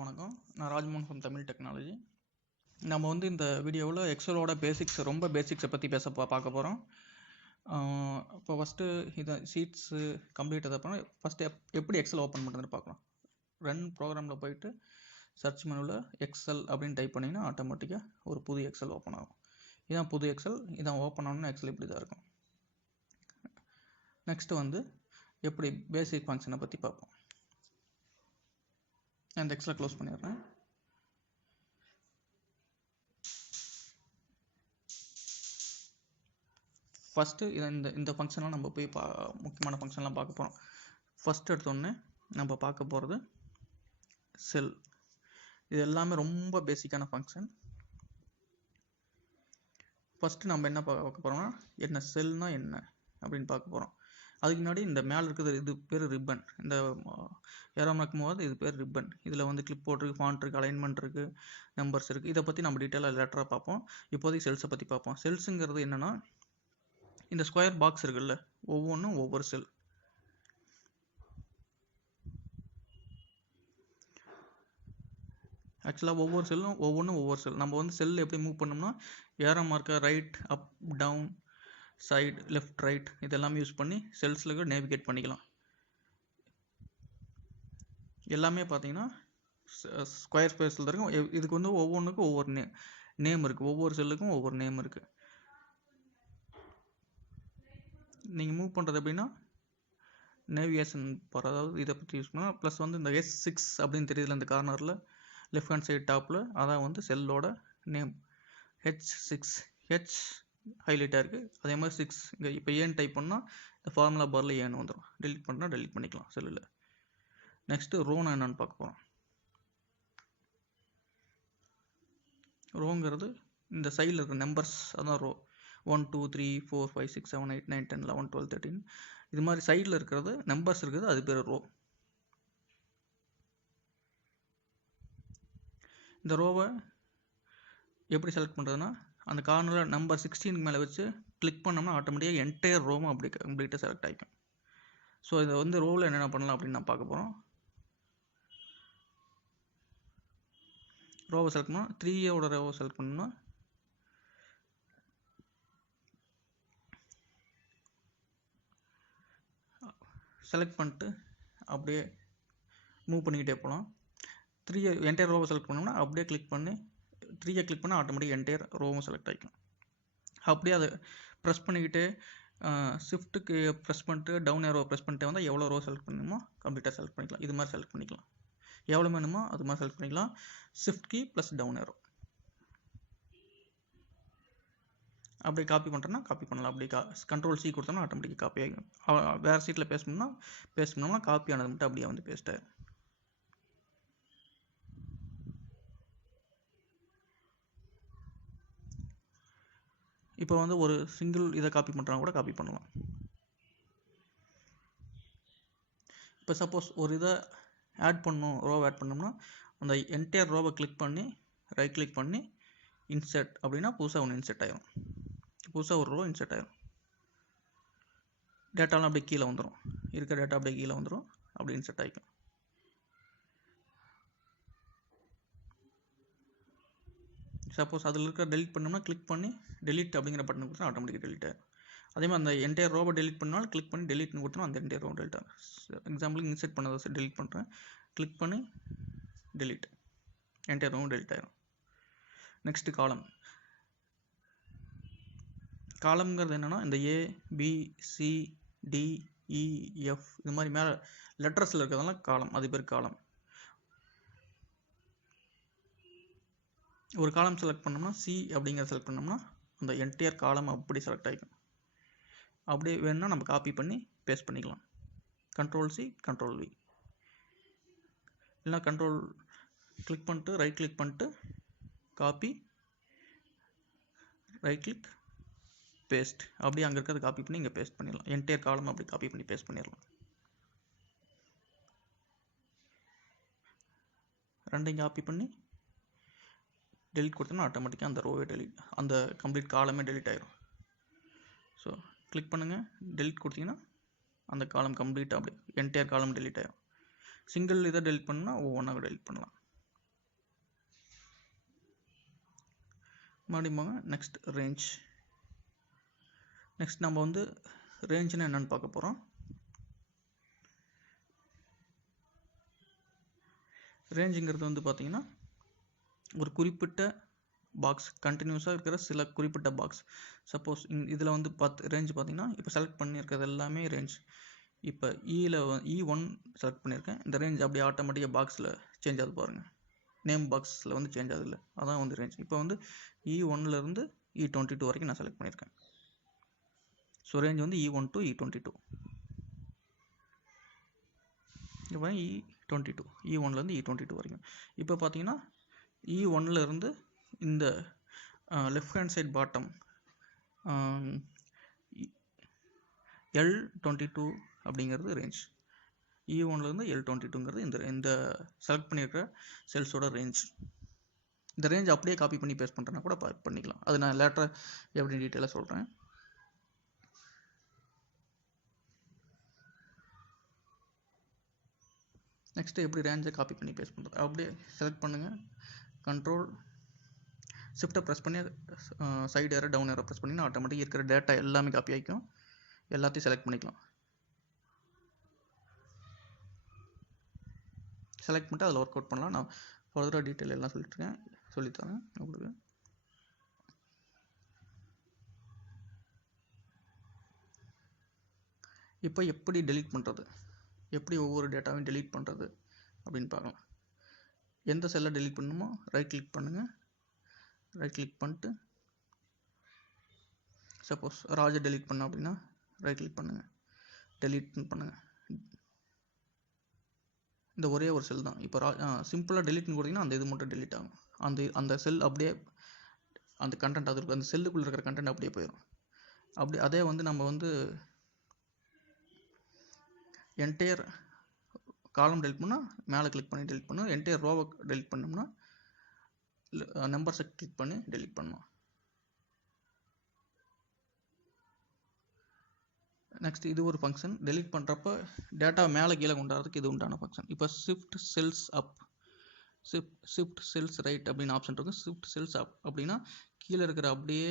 எல்லாருக்கும் வணக்கம். நான் ராஜ்மோகன் ஃப்ரம் தமிழ் டெக்னாலஜி. நம்ம வந்து இந்த வீடியோவில் எக்ஸலோட ரொம்ப பேசிக்ஸை பற்றி பார்க்க போகிறோம். இப்போ ஃபஸ்ட்டு இதை ஷீட்ஸு கம்ப்ளீட் அப்புறம் ஃபஸ்ட்டு எப்படி எக்ஸல் ஓப்பன் பண்ணுறதுன்னு பார்க்கலாம். ரன் ப்ரோக்ராமில் போயிட்டு சர்ச் மெனுவில் எக்ஸல் அப்படின்னு டைப் பண்ணிங்கன்னா ஆட்டோமேட்டிக்காக ஒரு புது எக்ஸல் ஓப்பன் ஆகும். இதான் புது எக்ஸல். இதான் ஓப்பன் ஆகணும்னா எக்ஸல் இப்படி தான் இருக்கும். நெக்ஸ்ட்டு வந்து எப்படி பேசிக் ஃபங்க்ஷனை பற்றி பார்ப்போம். அந்த எக்ஸலை க்ளோஸ் பண்ணிடுறேன். ஃபஸ்ட்டு இந்த ஃபங்க்ஷன்லாம் நம்ம போய் முக்கியமான ஃபங்க்ஷன்லாம் பார்க்க போகிறோம். ஃபஸ்ட் எடுத்தோடனே நம்ம பார்க்க போகிறது செல். இது எல்லாமே ரொம்ப பேசிக்கான ஃபங்க்ஷன். ஃபஸ்ட்டு நம்ம என்ன பார்க்க போகிறோம்னா என்ன செல்னால் என்ன அப்படின்னு பார்க்க போகிறோம். அதுக்கு முன்னாடி இந்த மேலே இருக்கிறது இது பேர் ரிப்பன். இந்த ஏறாமல் இருக்கும்போது இது பேர் ரிப்பன். இதில் வந்து கிளிப் போர்ட் இருக்குது, ஃபாண்ட் இருக்குது, அலைன்மெண்ட் இருக்குது, நம்பர்ஸ் இருக்குது. இதை பற்றி நம்ம டீட்டெயிலாக லேட்டராக பார்ப்போம். இப்போதைக்கு செல்ஸை பற்றி பார்ப்போம். செல்ஸுங்கிறது என்னென்னா இந்த ஸ்கொயர் பாக்ஸ் இருக்குல்ல, ஒவ்வொன்றும் ஒவ்வொரு செல். ஆக்சுவலாக ஒவ்வொரு செல்லும் ஒவ்வொன்றும் ஒவ்வொரு செல். நம்ம வந்து செல் எப்படி மூவ் பண்ணோம்னா arrow marker right up down side left right இதெல்லாம் யூஸ் பண்ணி செல்ஸில் நேவிகேட் பண்ணிக்கலாம். எல்லாமே பார்த்தீங்கன்னா ஸ்கொயர் ஸ்பேஸில் இருக்கும். இதுக்கு வந்து ஒவ்வொன்றுக்கும் ஒவ்வொரு நேம் இருக்குது. ஒவ்வொரு செல்லுக்கும் ஒவ்வொரு நேம் இருக்குது. நீங்கள் மூவ் பண்ணுறது எப்படின்னா நேவிகேஷன் பார், அதாவது இதை பற்றி யூஸ் பண்ணால் ப்ளஸ் வந்து இந்த S6 அப்படின்னு தெரியுதுல இந்த கார்னரில் லெஃப்ட் ஹேண்ட் சைடு டாப்பில், அதான் வந்து செல்லோட நேம். H6 H ஹைலைட்டாக இருக்குது. அதே மாதிரி 6 இங்கே இப்போ ஏன்னு டைப் பண்ணால் இந்த ஃபார்முலா பாரில் ஏன்னு வந்துடும். டெலிட் பண்ணால் டெலிட் பண்ணிக்கலாம் செல்லில். நெக்ஸ்ட்டு ரோனா என்னன்னு பார்க்க போகிறோம். ரோங்கிறது இந்த சைடில் இருக்கிற நம்பர்ஸ், அதான் ரோ. 1 2 3 4 5 6 7 8 9 10 11 12 13 இது மாதிரி சைடில் இருக்கிறது நம்பர்ஸ் இருக்குது, அது பேர் ரோ. இந்த ரோவை எப்படி செலக்ட் பண்ணுறதுன்னா அந்த கார்னரில் நம்பர் 16 மேலே வச்சு கிளிக் பண்ணோம்னா ஆட்டோமேட்டிக்காக என்டையர் ரோவும் அப்படி கம்ப்ளீட்டாக செலக்ட் ஆகிக்கும். ஸோ இதை வந்து ரோவில் என்னென்ன பண்ணலாம் அப்படின்னு நான் பார்க்க போகிறோம். ரோவை செலக்ட் பண்ணால் 3யோட ரோவை செலக்ட் பண்ணோம்னா செலக்ட் பண்ணிட்டு அப்படியே மூவ் பண்ணிக்கிட்டே போகலாம். 3 என்டையர் ரோவை செலக்ட் பண்ணோம்னா அப்படியே கிளிக் பண்ணி 3 கிளிக் பண்ணால் ஆட்டோமேட்டிக் என்டையர் ரோவும் செலக்ட் ஆகிக்கும். அப்படியே அதை ப்ரெஸ் பண்ணிக்கிட்டு ஷிஃப்ட்டுக்கு ப்ரெஸ் பண்ணிட்டு டவுன் ஏரோ ப்ரெஸ் பண்ணிட்டு வந்தால் எவ்வளோ ரோ செலக்ட் பண்ணணுமோ கம்ப்ளீட்டாக செலக்ட் பண்ணிக்கலாம். இது மாதிரி செலக்ட் பண்ணிக்கலாம். எவ்வளோ வேணுமோ அது மாதிரி செலக்ட் பண்ணிக்கலாம். Shift key plus down arrow அப்படியே காப்பி பண்ணுறோன்னா காப்பி பண்ணலாம். அப்படி கண்ட்ரோல் C கொடுத்தோம்னா ஆட்டோமேட்டிக்காக காப்பி ஆகிடும். வேறு சீட்டில் பேஸ்ட் பண்ணோம்னா காப்பி ஆனது மட்டும் அப்படியே வந்து பேஸ்ட் ஆகிடும். இப்போ வந்து ஒரு சிங்கிள் இதை காப்பி பண்ணுறாங்க கூட காப்பி பண்ணலாம். இப்போ சப்போஸ் ஒரு இதை ஆட் பண்ணணும், ரோவை ஆட் பண்ணோம்னா அந்த என்டையர் ரோவை கிளிக் பண்ணி ரைட் கிளிக் பண்ணி இன்சர்ட் அப்படின்னா புதுசாக ஒன்று இன்சர்ட் ஆகிடும். புதுசாக ஒரு ரோ இன்சர்ட் ஆகிடும். டேட்டாலாம் அப்படியே கீழே வந்துடும். இருக்கிற டேட்டா அப்படியே கீழே வந்துடும். அப்படி இன்சர்ட் ஆகிக்கும். சப்போஸ் அதில் இருக்கிற டெலிட் பண்ணோம்னா கிளிக் பண்ணி டெலிட் அப்படிங்கிற பட்டன் கொடுத்தா ஆட்டோமேட்டிக்காக டெலிட் ஆகிடும். அதே மாதிரி அந்த என்டையர் ரோவை டெலிட் பண்ணாலும் கிளிக் பண்ணி டெலிட்னு கொடுத்தோம், அந்த என்டையர் ரோவை டெலிட் ஆகும். எக்ஸாம்பிளுக்கு இன்சர்ட் பண்ணதை டெலிட் பண்ணுறேன், கிளிக் பண்ணி டெலிட், என்டையர் ரோவும் டெலிட் ஆகிடும். நெக்ஸ்ட்டு காலம். காலம்ங்கிறது என்னென்னா இந்த A B C D E F இது மாதிரி மேலே லெட்டர்ஸில் இருக்கிறதெல்லாம் காலம், அது பேர் காலம். ஒரு காலம் செலக்ட் பண்ணோம்னா C அப்படிங்கிறத செலக்ட் பண்ணோம்னா அந்த என்டையர் காலம் அப்படி செலக்ட் ஆகிக்கும். அப்படியே வேணும்னா நம்ம காப்பி பண்ணி பேஸ்ட் பண்ணிக்கலாம். கண்ட்ரோல் C கண்ட்ரோல் V இல்லைனா கண்ட்ரோல் கிளிக் பண்ணிட்டு ரைட் கிளிக் பண்ணிட்டு காப்பி ரைட் கிளிக் பேஸ்ட் அப்படியே அங்கே இருக்கிறத காப்பி பண்ணி இங்கே பேஸ்ட் பண்ணிடலாம். என்டையர் காலம் அப்படி காப்பி பண்ணி பேஸ்ட் பண்ணிடலாம். ரெண்டையும் காப்பி பண்ணி டெலிட் கொடுத்தோம்னா ஆட்டோமேட்டிக்காக அந்த ரோவே அந்த கம்ப்ளீட் காலமே டெலிட் ஆகிடும். ஸோ கிளிக் பண்ணுங்கள், டெலிட் கொடுத்தீங்கன்னா அந்த காலம் கம்ப்ளீட்டாக அப்படி என்டையர் காலம் டெலிட் ஆகிடும். சிங்கிள் இதை டெலிட் பண்ணால் ஒவ்வொன்றா டெலிட் பண்ணலாம். மறுபடியும் போங்க. Next range. நெக்ஸ்ட் நம்ம வந்து ரேஞ்சுன்னு என்னென்னு பார்க்க போகிறோம். ரேஞ்சுங்கிறது வந்து பார்த்தீங்கன்னா ஒரு குறிப்பிட்ட பாக்ஸ், கண்டினியூஸாக இருக்கிற சில குறிப்பிட்ட பாக்ஸ். சப்போஸ் இதில் வந்து ரேஞ்ச் பார்த்தீங்கன்னா இப்போ செலக்ட் பண்ணியிருக்கிறது எல்லாமே ரேஞ்ச். இப்போ E1 செலக்ட் பண்ணியிருக்கேன். இந்த ரேஞ்ச் அப்படியே ஆட்டோமேட்டிக்காக பாக்ஸில் சேஞ்ச் ஆகுது பாருங்கள். நேம் பாக்ஸில் வந்து சேஞ்ச் ஆகுது இல்லை, அதான் வந்து ரேஞ்ச். இப்போ வந்து E1லேருந்து E22 வரைக்கும் நான் செலக்ட் பண்ணியிருக்கேன். ஸோ ரேஞ்ச் வந்து E1 to E22. இப்போ E22, E1லேருந்து E22 வரைக்கும். இப்போ பார்த்தீங்கன்னா E1லேருந்து இந்த left hand side bottom L22 அப்படிங்கிறது ரேஞ்ச். E1லேருந்து L22ங்கிறது இந்த செலக்ட் பண்ணியிருக்கிற செல்ஸோட ரேஞ்ச். இந்த ரேஞ்ச் அப்படியே காப்பி பண்ணி பேஸ்ட் பண்ணுறேன்னா கூட பண்ணிக்கலாம். அது நான் லேட்டராக எப்படி டீட்டெயிலாக சொல்கிறேன். நெக்ஸ்ட்டு எப்படி ரேஞ்சை காப்பி பண்ணி பேஸ்ட் பண்ணுறது, அப்படியே செலக்ட் பண்ணுங்கள். கண்ட்ரோல் ஷிஃப்ட்டை ப்ரெஸ் பண்ணி side arrow down arrow press பண்ணிங்கன்னா ஆட்டோமேட்டிக்காக இருக்கிற டேட்டா எல்லாமே காப்பி ஆகிக்கும். எல்லாத்தையும் செலக்ட் பண்ணிக்கலாம். செலக்ட் பண்ணிட்டு அதில் ஒர்க் அவுட் பண்ணலாம். நான் ஃபர்தராக டீட்டெயில் எல்லாம் சொல்லித்தரேன் உங்களுக்கு. இப்போ எப்படி டெலீட் பண்ணுறது, எப்படி ஒவ்வொரு டேட்டாவையும் டெலீட் பண்ணுறது அப்படின்னு பார்க்கலாம். எந்த செல்லை டெலீட் பண்ணணுமோ ரைட் கிளிக் பண்ணுங்கள். ரைட் கிளிக் பண்ணிட்டு சப்போஸ் ராஜை டெலீட் பண்ணோம் அப்படின்னா ரைட் கிளிக் பண்ணுங்கள், டெலீட் பண்ணுங்கள். இந்த ஒரே ஒரு செல் தான். இப்போ சிம்பிளாக டெலீட்னு கொடுத்தீங்கன்னா அந்த இது மட்டும் டெலீட் ஆகும். அந்த செல் அப்படியே அந்த கண்டென்ட் அது அந்த செல்லுக்குள்ளே இருக்கிற கண்டென்ட் அப்படியே போயிடும். அதே வந்து நம்ம வந்து என்டையர் காலம் டெலிட் பண்ணால் மேலே கிளிக் பண்ணி டெலிட் பண்ணணும். என்டையர் ரோவை டெலிட் பண்ணோம்னா நம்பர்ஸை கிளிக் பண்ணி டெலிட் பண்ணணும். நெக்ஸ்ட் இது ஒரு ஃபங்க்ஷன். டெலிட் பண்ணுறப்ப டேட்டா மேலே கீழே கொண்டாடுறதுக்கு இது உண்டான ஃபங்க்ஷன். இப்போ ஷிஃப்ட் செல்ஸ் அப், ஷிஃப்ட் செல்ஸ் ரைட் அப்படின்னு ஆப்ஷன் இருக்குது. ஷிஃப்ட் செல்ஸ் அப் அப்படின்னா கீழே இருக்கிற அப்படியே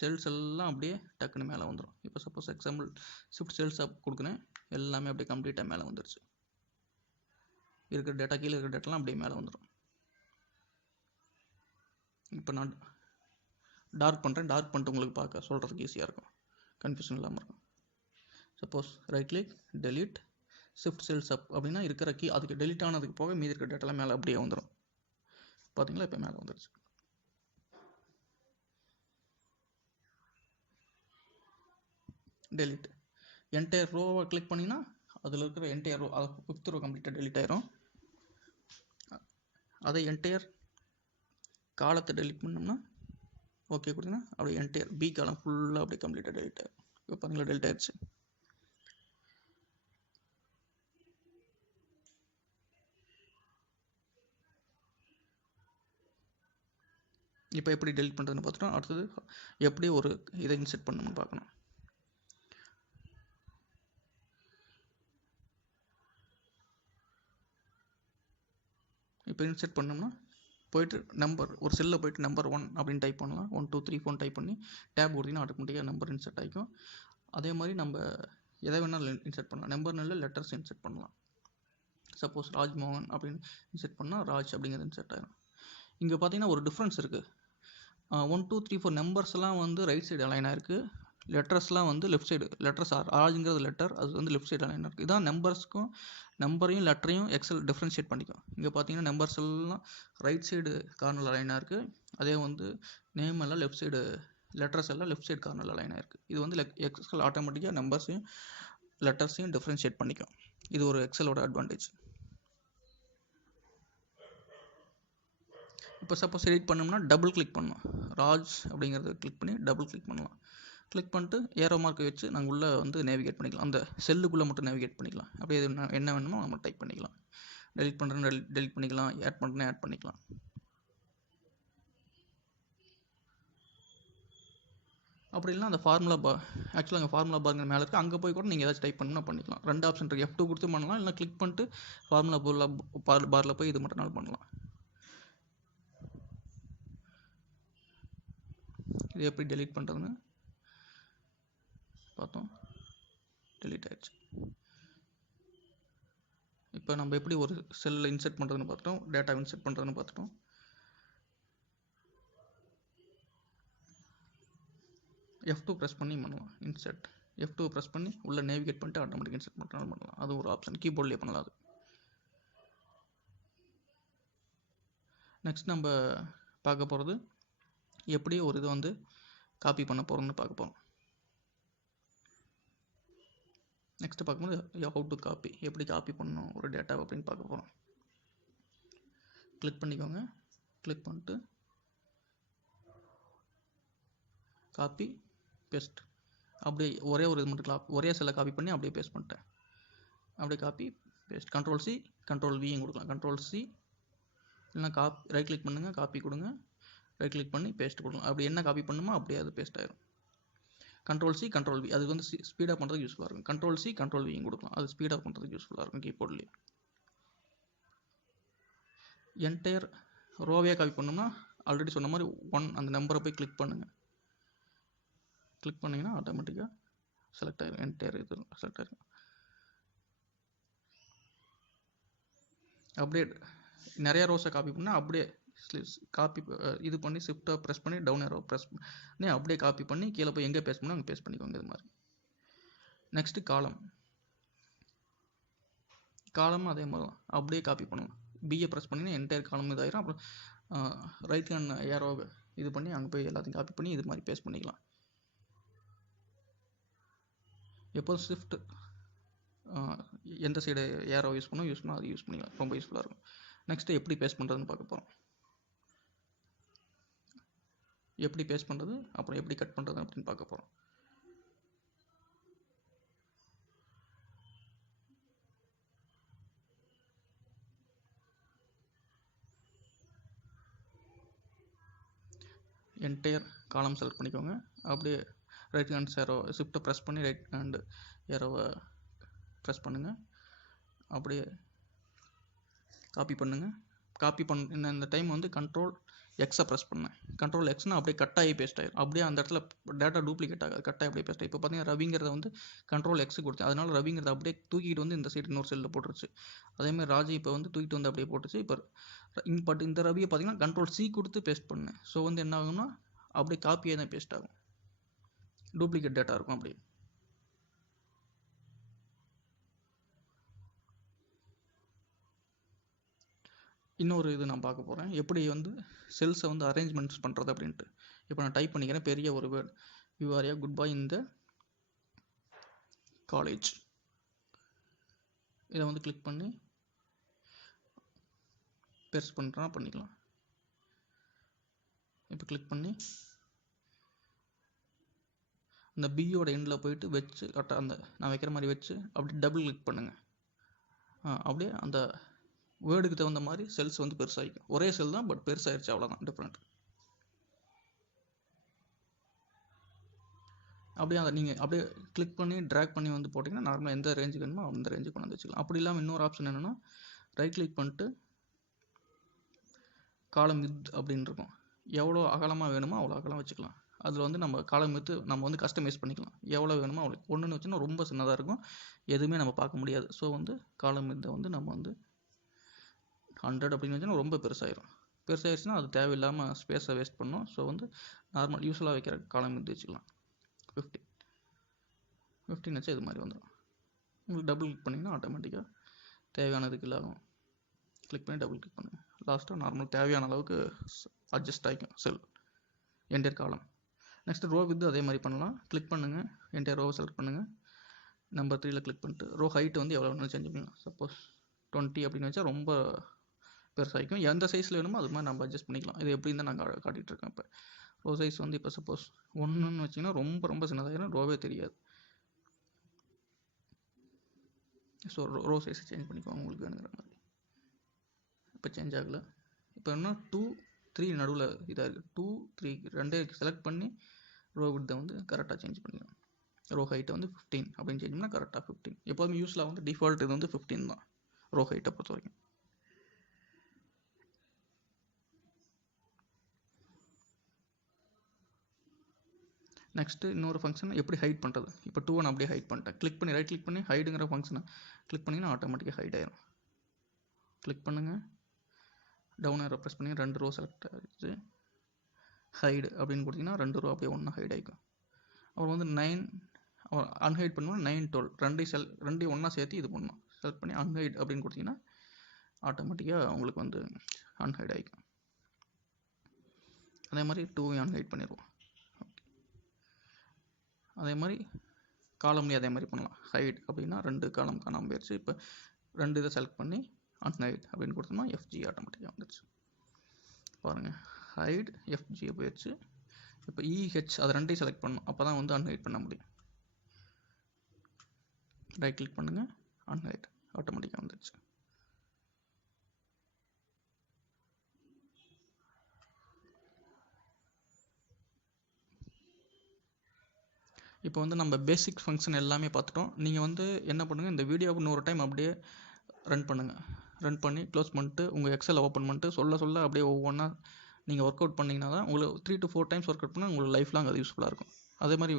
செல்ஸ் எல்லாம் அப்படியே டக்குன்னு மேலே வந்துடும். இப்போ சப்போஸ் எக்ஸாம்பிள் ஷிஃப்ட் செல்ஸ் அப் கொடுக்குறேன், எல்லாமே அப்படியே கம்ப்ளீட்டாக மேலே வந்துடுச்சு. இருக்கிற டேட்டா கீழே இருக்கிற டேட்டாலாம் அப்படியே மேலே வந்துடும். இப்போ நான் டார்க் பண்ணுறேன். டார்க் பண்ணிட்டு உங்களுக்கு பார்க்க சொல்கிறதுக்கு ஈஸியாக இருக்கும், கன்ஃபியூஷன் இல்லாமல் இருக்கும். Suppose right click delete shift cells up அப்படின்னா இருக்கிற அதுக்கு டெலிட் ஆனதுக்கு போக மீதி இருக்கிற டேட்டாலாம் மேலே அப்படியே வந்துடும். பார்த்தீங்களா, இப்போ மேலே வந்துடுச்சு. டெலிட் என்டையர் ரோவை கிளிக் பண்ணிங்கன்னா அதில் இருக்கிற என்டையர் ரோ, அதை 5th ரோ கம்ப்ளீட்டாக டெலிட் ஆயிரும். அதை என்டையர் காலத்தை டெலிட் பண்ணோம்னா ஓகே கொடுத்தீங்கன்னா அப்படியே என்டையர் பி காலம் ஃபுல்லாக அப்படியே கம்ப்ளீட்டாக டெலிட் ஆயிரும். இப்போ பார்த்தீங்களா டெலிட் ஆயிடுச்சு. இப்போ எப்படி டெலிட் பண்ணுறதுன்னு பார்த்துட்டோம். அடுத்தது எப்படி ஒரு இதை இன்செர்ட் பண்ணணும்னு பார்க்கணும். இப்போ இன்செர்ட் பண்ணோம்னா போயிட்டு ஒரு செல்லில் போயிட்டு நம்பர் 1 அப்படின்னு டைப் பண்ணலாம். 1 2 3 4 டைப் பண்ணி டேப் கொடுத்தீங்கன்னா ஆட்டோமேட்டிக்காக நம்பர் இன்செர்ட் ஆகிக்கும். அதே மாதிரி நம்ம எதை வேணாலும் இன்செர்ட் பண்ணலாம். நம்பர்னால லெட்டர்ஸ் இன்செர்ட் பண்ணலாம். சப்போஸ் ராஜ்மோகன் அப்படின்னு இன்செர்ட் பண்ணால் ராஜ் அப்படிங்கிறது இன்செர்ட் ஆகிடும். இங்கே பார்த்தீங்கன்னா ஒரு டிஃப்ரென்ஸ் இருக்குது. 1 2 3 4 நம்பர்ஸ்லாம் வந்து ரைட் சைடு அலைன் ஆயிருக்கு. லெட்டர்ஸ்லாம் வந்து லெஃப்ட் சைடு. லெட்டர்ஸ் ராஜுங்கிறது லெட்டர், அது வந்து லெஃப்ட் சைடு அலைன் இருக்குது. இதான் நம்பர்ஸ்க்கும் நம்பரையும் லெட்டரையும் எக்ஸல் டிஃப்ரென்ஷியேட் பண்ணிக்கும். இங்கே பார்த்தீங்கன்னா நம்பர்ஸ் எல்லாம் ரைட் சைடு கார்னரில் அலைனாக இருக்குது. அதே வந்து நேம் எல்லாம் லெஃப்ட் சைடு, லெட்டர்ஸ் எல்லாம் லெஃப்ட் சைடு கார்னரில் அலைனாக இருக்குது. இது வந்து எக்ஸல் ஆட்டோமேட்டிக்காக நம்பர்ஸையும் லெட்டர்ஸையும் டிஃப்ரென்ஷியேட் பண்ணிக்கும். இது ஒரு எக்ஸலோட அட்வான்டேஜ். இப்போ சப்போஸ் எடிட் பண்ணோம்னா டபுள் கிளிக் பண்ணணும். ராஜ் அப்படிங்கிறத கிளிக் பண்ணி டபுள் கிளிக் பண்ணலாம். கிளிக் பண்ணிட்டு ஏரோ மார்க்கை வச்சு நாங்கள் உள்ளே வந்து நேவிகேட் பண்ணிக்கலாம். அந்த செல்லுக்குள்ளே மட்டும் நேவிகேட் பண்ணிக்கலாம். அப்படியே என்ன வேணுமோ நம்ம டைப் பண்ணிக்கலாம். டெலிட் பண்ணுறேன்னு டெலிட் பண்ணிக்கலாம், ஆட் பண்ணுறேன்னு ஆட் பண்ணிக்கலாம். அப்படி இல்லைனா அந்த ஃபார்முலா ஆக்சுவலாக அங்கே ஃபார்முலா பாருங்க மேலே இருக்குது, அங்கே போய் கூட நீங்கள் ஏதாச்சும் டைப் பண்ணணும்னா பண்ணிக்கலாம். 2 ஆப்ஷன் இருக்குது. F2 கொடுத்து பண்ணலாம், இல்லை கிளிக் பண்ணிட்டு ஃபார்முலா பாரில் போய் இது மட்டும் நாள் பண்ணலாம். இது எப்படி டெலீட் பண்ணுறதுன்னு பார்த்தோம். டெலீட் ஆயிடுச்சு. இப்போ நம்ம எப்படி ஒரு செல்லில் இன்செர்ட் பண்ணுறதுன்னு பார்த்துட்டோம், டேட்டா இன்செர்ட் பண்ணுறதுன்னு பார்த்துட்டோம். F2 ப்ரெஸ் பண்ணி பண்ணலாம் இன்செர்ட். F2 ப்ரெஸ் பண்ணி உள்ளே நேவிகேட் பண்ணிட்டு ஆட்டோமேட்டிக் இன்செர்ட் பண்ணுறாலும் பண்ணலாம். அது ஒரு ஆப்ஷன், கீபோர்ட்லேயே பண்ணலாம் அது. நெக்ஸ்ட் நம்ம பார்க்க போகிறது எப்படி ஒரு இது வந்து காப்பி பண்ண போகிறோம்னு பார்க்க போகிறோம். நெக்ஸ்ட் பார்க்கும்போது ஹவு டு காப்பி, எப்படி காப்பி பண்ணணும் ஒரு டேட்டா அப்படின்னு பார்க்க போகிறோம். கிளிக் பண்ணிக்கோங்க. கிளிக் பண்ணிட்டு காப்பி பேஸ்ட், அப்படியே ஒரே ஒரு இது மட்டும் ஒரே செல்லை காப்பி பண்ணி அப்படியே பேஸ்ட் பண்ணிட்டேன். அப்படியே copy paste, control C control வியும் கொடுக்கலாம். கண்ட்ரோல் சி இல்லைனா ரைட் கிளிக் பண்ணுங்கள், காப்பி கொடுங்க, ரைட் கிளிக் பண்ணி பேஸ்ட் கொடுக்கலாம். அப்படி என்ன காப்பி பண்ணுமோ அப்படியே அது பேஸ்ட் ஆயிரும். கண்ட்ரோல் சி கண்ட்ரோல் வி, அது வந்து ஸ்பீடாக பண்ணுறதுக்கு யூஸ்ஃபுல்லாக இருக்கும். கண்ட்ரோல் சி கண்ட்ரோல் வியும் கொடுக்கலாம், அது ஸ்பீடாக பண்ணுறதுக்கு யூஸ்ஃபுல்லாக இருக்கும் கீபோர்ட்லேயே. என்டையர் ரோவே காப்பி பண்ணோம்னா ஆல்ரெடி சொன்ன மாதிரி 1 அந்த நம்பரை போய் கிளிக் பண்ணுங்கள். கிளிக் பண்ணிங்கன்னா ஆட்டோமேட்டிக்காக செலக்ட் ஆகிடும், என்டையர் இது செலக்ட் ஆகிடும். அப்படியே நிறைய ரோஸை காப்பி பண்ணால் அப்படியே காப்பி இது பண்ணி ஷிஃப்ட்டை ப்ரெஸ் பண்ணி டவுன் ஏரோ ப்ரெஸ் பண்ணி அப்படியே காப்பி பண்ணி கீழே போய் எங்கே பேஸ்ட் பண்ணால் அங்கே பேஸ்ட் பண்ணிக்கோங்க இது மாதிரி. நெக்ஸ்ட்டு காலம் அதே மாதிரி தான், அப்படியே காப்பி பண்ணணும். பிஏ ப்ரெஸ் பண்ணிங்கன்னா என்டையர் காலம் இதாயிரும். அப்புறம் ரைட் ஹேண்ட் ஏரோ இது பண்ணி அங்கே போய் எல்லாத்தையும் காப்பி பண்ணி இது மாதிரி பேஸ்ட் பண்ணிக்கலாம். எப்போது ஷிஃப்ட் எந்த சைடு ஏரோ யூஸ் பண்ணால் அது யூஸ் பண்ணிக்கலாம், ரொம்ப யூஸ்ஃபுல்லாக இருக்கும். நெக்ஸ்ட்டு எப்படி பேஸ்ட் பண்ணுறதுன்னு பார்க்க போகிறோம். எப்படி பேஸ்ட் பண்ணுறது அப்புறம் எப்படி கட் பண்ணுறது அப்படின்னு பார்க்க போகிறோம். என்டையர் காலம் செலக்ட் பண்ணிக்கோங்க. அப்படியே ரைட் ஹேண்ட் ஏரோ ஷிஃப்ட்டை ப்ரெஸ் பண்ணி ரைட் ஹேண்டு ஏரோவை ப்ரெஸ் பண்ணுங்கள். அப்படியே காப்பி பண்ணுங்கள். காப்பி இந்த டைம் வந்து கண்ட்ரோல் எக்ஸை ப்ரெஸ் பண்ணேன். கண்ட்ரோல் எக்ஸ்னால் அப்படியே கட் ஆகி பேஸ்ட் ஆகிடும். அப்படியே அந்த இடத்துல டேட்டா டூப்ளிகேட் ஆகாது, கட் ஆகி அப்படியே பேஸ்ட் ஆகி. இப்போ பார்த்தீங்கன்னா ரவிங்கிறத வந்து கண்ட்ரோல் எக்ஸ் கொடுத்தேன், அதனால ரவிங்கிறத அப்படியே தூக்கிட்டு வந்து இந்த சைடு இன்னொரு செல்லில் போட்டுருச்சு. அதேமாதிரி ராஜி இப்போ வந்து தூக்கிட்டு வந்து அப்படியே போட்டுச்சு. இப்போ பட் இந்த ரவியை பார்த்தீங்கன்னா கண்ட்ரோல் சி கொடுத்து பேஸ்ட் பண்ணேன். ஸோ வந்து என்ன ஆகும்னா அப்படியே காப்பியாக தான் பேஸ்ட் ஆகும், டூப்ளிகேட் டேட்டா இருக்கும் அப்படியே. இன்னொரு இது நான் பார்க்க போகிறேன், எப்படி வந்து செல்ஸை வந்து அரேஞ்ச்மெண்ட்ஸ் பண்ணுறது அப்படின்ட்டு. இப்போ நான் டைப் பண்ணிக்கிறேன் பெரிய ஒரு word, you R A good bye in the college. இதை வந்து கிளிக் பண்ணி பெருசு பண்ணுறா பண்ணிக்கலாம். இப்போ கிளிக் பண்ணி அந்த பியோட எண்டில் போயிட்டு வச்சு கரெக்டாக அந்த நான் வைக்கிற மாதிரி வச்சு அப்படி டபுள் கிளிக் பண்ணுங்கள். அப்படியே அந்த வேர்டுக்கு தகுந்த மாதிரி செல்ஸ் வந்து பெருசாகிக்கும். ஒரே செல் தான் பட் பெருசாகிடுச்சு, அவ்வளோதான் டிஃப்ரெண்ட். அப்படியே அதை நீங்கள் அப்படியே கிளிக் பண்ணி ட்ராக் பண்ணி வந்து போட்டிங்கன்னா நார்மலாக எந்த ரேஞ்சுக்கு வேணுமோ அந்த ரேஞ்சுக்கு கொண்டு வந்து வச்சுக்கலாம். அப்படி இல்லாமல் இன்னொரு ஆப்ஷன் என்னென்னா ரைட் கிளிக் பண்ணிட்டு காலம் வித் அப்படின்னு இருக்கும், எவ்வளோ அகலமாக வேணுமோ அவ்வளோ அகலம் வச்சுக்கலாம். அதில் வந்து நம்ம காலம் வித்து நம்ம வந்து கஸ்டமைஸ் பண்ணிக்கலாம், எவ்வளோ வேணுமோ அவ்வளோ. ஒன்றுன்னு வச்சுன்னா ரொம்ப சின்னதாக இருக்கும், எதுவுமே நம்ம பார்க்க முடியாது. ஸோ வந்து காலம் வித்தை வந்து நம்ம வந்து 100 அப்படின்னு வச்சுன்னா ரொம்ப பெருசாகிடுச்சுன்னா அது தேவையில்லாமல் ஸ்பேஸை வேஸ்ட் பண்ணோம். ஸோ வந்து நார்மல் யூஸ்வலாக வைக்கிற காலம் வித்து வச்சுக்கலாம். 15 வச்சு இது மாதிரி வந்துடும். உங்களுக்கு டபுள் கிளிக் பண்ணிங்கன்னா ஆட்டோமேட்டிக்காக தேவையானதுக்கு இல்லாகும். கிளிக் பண்ணி டபுள் கிளிக் பண்ணுங்கள். லாஸ்ட்டாக நார்மல் தேவையான அளவுக்கு அட்ஜஸ்ட் ஆகிக்கும் செல் என்டையர் காலம். நெக்ஸ்ட் ரோ வித் அதே மாதிரி பண்ணலாம். கிளிக் பண்ணுங்கள், என்டையர் ரோவை செலக்ட் பண்ணுங்கள். நம்பர் 3ல் கிளிக் பண்ணிட்டு ரோ ஹைட் வந்து எவ்வளோ வேணும் சேஞ்ச் பண்ணிக்கலாம். சப்போஸ் 20 அப்படின்னு வச்சா ரொம்ப பெருசாகிக்கும். எந்த சைஸில் வேணுமோ அது மாதிரி நம்ம அட்ஜஸ்ட் பண்ணிக்கலாம். இது எப்படின்னு தான் நான் காட்டிகிட்டு இருக்கேன். இப்போ ரோ சைஸ் வந்து இப்போ சப்போஸ் 1ன்னு வச்சிங்கன்னா ரொம்ப ரொம்ப சின்னதாகிடும், ரோவே தெரியாது. ஸோ ரோ சைஸை சேஞ்ச் பண்ணிக்கோங்க உங்களுக்கு வேணுங்கிற மாதிரி. இப்போ சேஞ்ச் ஆகலை. இப்போ என்ன 2, 3 நடுவில் இதாக இருக்குது. 2, 3 ரெண்டே செலக்ட் பண்ணி ரோ வித்தை வந்து கரெக்டாக சேஞ்ச் பண்ணிக்கலாம். ரோ ஹைட்டை வந்து 15 அப்படின்னு சேஞ்ச் பண்ணால் கரெக்டாக 15. எப்போதுமே யூஸில் வந்து டிஃபால்ட் இது வந்து 15 தான் ரோ ஹைட்டை பொறுத்த வரைக்கும். நெக்ஸ்ட்டு இன்னொரு ஃபங்க்ஷன் எப்படி ஹைட் பண்ணுறது. இப்போ 2 நான் அப்படியே ஹைட் பண்ணிட்டேன். கிளிக் பண்ணி ரைட் கிளிக் பண்ணி ஹைடுங்கிற ஃபங்க்ஷனை கிளிக் பண்ணிங்கன்னா ஆட்டோமேட்டிக்காக ஹைட் ஆயிரும். கிளிக் பண்ணுங்கள், டவுன் ஏரோ ப்ரெஸ் பண்ணி 2 ரோ செலக்ட் ஆகிடுச்சு. ஹைடு அப்படின்னு கொடுத்தீங்கன்னா 2 ரோ அப்படியே ஒன்றா ஹைட் ஆகிக்கும். அப்புறம் வந்து 9 அன்ஹைட் பண்ணணும். 9 12 ரெண்டையும் ஒன்றா சேர்த்து இது பண்ணணும். செலக்ட் பண்ணி அன்ஹைட் அப்படின்னு கொடுத்தீங்கன்னா ஆட்டோமேட்டிக்காக உங்களுக்கு வந்து அன்ஹைட் ஆகிக்கும். அதே மாதிரி 2 அன்ஹைட் பண்ணிடுவோம். அதே மாதிரி காலம்லேயே அதே மாதிரி பண்ணலாம். ஹைட் அப்படின்னா 2 காலம் காணாமல் போயிடுச்சு. இப்போ 2 இதை செலக்ட் பண்ணி அன்ஹைட் அப்படின்னு கொடுத்தோம்னா எஃப்ஜி ஆட்டோமேட்டிக்காக வந்துடுச்சு. பாருங்கள், ஹைட் எஃப்ஜி போயிடுச்சு. இப்போ இஹெச் அது 2ஐயும் செலக்ட் பண்ணணும். அப்போ தான் வந்து அன்ஹைட் பண்ண முடியும். ரைட் கிளிக் பண்ணுங்கள், அன்ஹைட் ஆட்டோமேட்டிக்காக வந்துடுச்சு. இப்போ வந்து நம்ம பேசிக் ஃபங்க்ஷன் எல்லாமே பார்த்துட்டோம். நீங்கள் வந்து என்ன பண்ணுங்கள், இந்த வீடியோவை இன்னொரு டைம் அப்படியே ரன் பண்ணுங்கள். ரன் பண்ணி க்ளோஸ் பண்ணிட்டு உங்கள் எக்ஸலை ஓப்பன் பண்ணிட்டு சொல்ல அப்படியே ஒவ்வொன்றா நீங்கள் ஒர்க் அவுட் பண்ணிங்கன்னா தான் உங்களுக்கு 3 to 4 டைம்ஸ் ஒர்க் அவுட் பண்ணால் உங்களுக்கு லைஃப் லாங் அது யூஸ்ஃபுல்லாக இருக்கும். அதே மாதிரி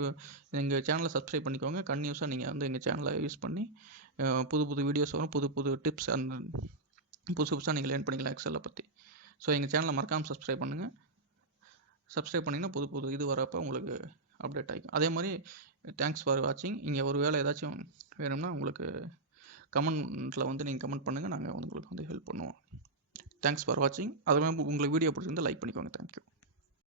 எங்கள் சேனலை சப்ஸ்கிரைப் பண்ணிக்கோங்க. கன்டினியூஸாக நீங்கள் வந்து எங்கள் சேனலை யூஸ் பண்ணி புது வீடியோஸ் வரும், புது டிப்ஸ் அந்த புதுசாக நீங்கள் லேர்ன் பண்ணிக்கலாம் எக்ஸலை பற்றி. ஸோ எங்கள் சேனலை மறக்காமல் சப்ஸ்கிரைப் பண்ணுங்கள். சப்ஸ்கிரைப் பண்ணிங்கன்னா புது இது வரப்போ உங்களுக்கு அப்டேட் ஆகிக்கும். அதே மாதிரி தேங்க்ஸ் ஃபார் வாட்சிங். இங்கே ஒரு வேளை ஏதாச்சும் வேணும்னா உங்களுக்கு கமெண்ட்டில் வந்து நீங்கள் கமெண்ட் பண்ணுங்கள், நாங்கள் உங்களுக்கு வந்து ஹெல்ப் பண்ணுவோம். தேங்க்ஸ் ஃபார் வாட்சிங். அதுவே உங்களுக்கு வீடியோ பிடிச்சிருந்தால் லைக் பண்ணிக்கோங்க. தேங்க்யூ.